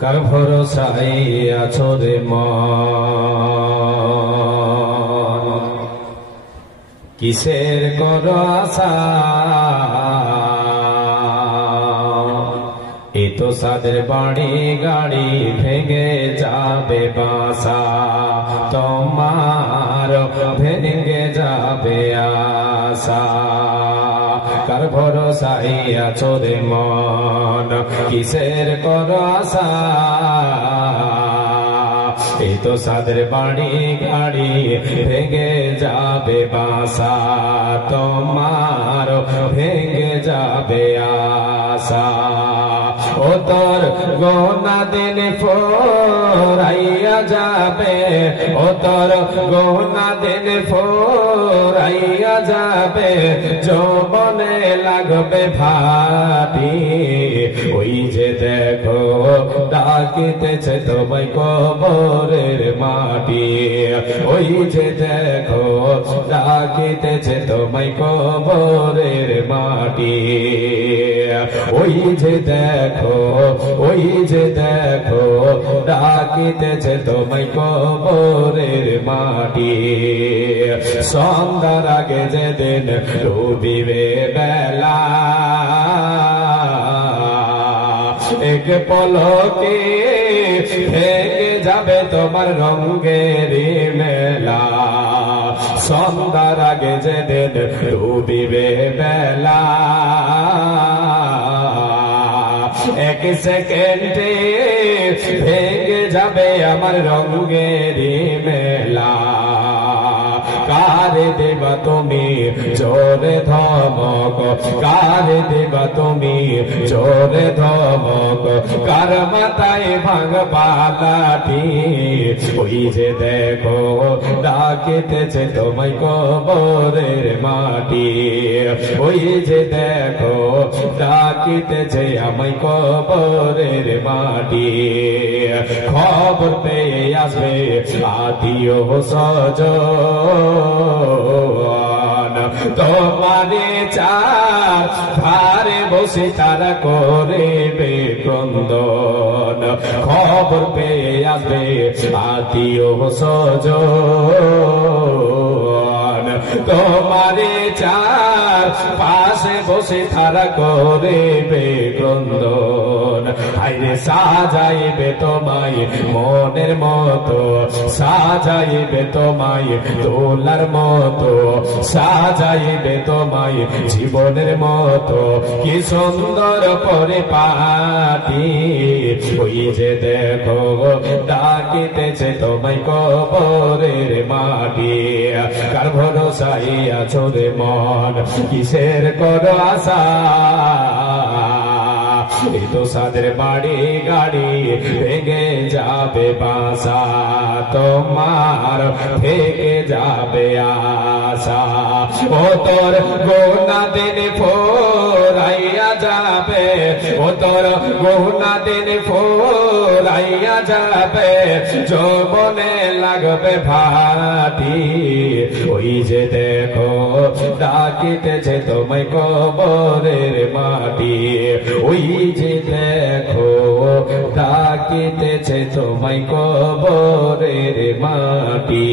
কার ভরসায় আছো রে মন, কিসের করো আশা? এই তো সাদের বাড়ি গাড়ি ভেঙে যাবে বাসা, তোমার ভেঙে যাবে আশা। কার ভরসায় আছো রে মন, কিসের করো আশা? এই তো সাদের বাড়ি গাড়ি ভেঙে যাবে বাসা, তোমার ভেঙে যাবে আশা। ও তোর গোনা দিন ফোরাইয়া যাবে, ও তোর গোনা দিন ফোরাইয়া যাবে, যৌবনে লাগবে ভাটি। ওই যে দেখো ডাকিতেছে তোমায় কবরের মাটি, ওই যে দেখো ডাকিতেছে তোমায় কবরের মাটি। ওই যে দেখো, ওই যে দেখো ডাকিতেছে তোমায় কবরের মাটি। সন্ধ্যার আগে যেদিন ডুবিবে বেলা, এক পলকে ভেঙে যাবে তোমার রঙের মেলা। সন্ধ্যার আগে যেদিন ডুবিবে বেলা, এক সেকেন্ডে ভেঙে যাবে আমার রঙের মেলা। কারে দেবা তুমি জোরে ধমক, কারে দেবা তুমি জোরে ধমক, কার মাথায় ভাঙবা লাঠি। ওই যে দেখো ডাকিতেছে তোমায় কবরের মাটি, ওই যে দেখো ডাকিতেছে আমায় কবরের মাটি। খবর পেয়ে আসবে আত্মীয় স্বজন, তোমারে চার ধারে বসে তারা করবে ক্রন্দন। খবর পেয়ে আসবে আত্মীয় স্বজন, তোমারে চার পাশে বসে তারা করবে ক্রন্দন। আইরে সাজাইবে তোমায় মনের মতো, সাজাইবে তোমায় দোলার মতো, সাজাইবে তোমায় জীবনের মতো, কি সুন্দর করে পাটি। ওই যে দেখো ডাকিতেছে তোমায় কবরের মাটি। কার ভরসায় আছো রে মন, কিসের করো আশা? এই তো সাদের বাড়ি গাড়ি ভেঙে যাবে বাসা, তোমার ভেঙে যাবে আশা। ও তোর গোনা দিন ফোরাইয়া যাবে, ও তোর গোনা দিন ফোরাইয়া যাবে, যৌবনে লাগবে ভাটি। ওই যে দেখো ডাকিতেছে তোমায় কবরের মাটি, ওই যে দেখো ডাকিতেছে তোমায় কবরের মাটি।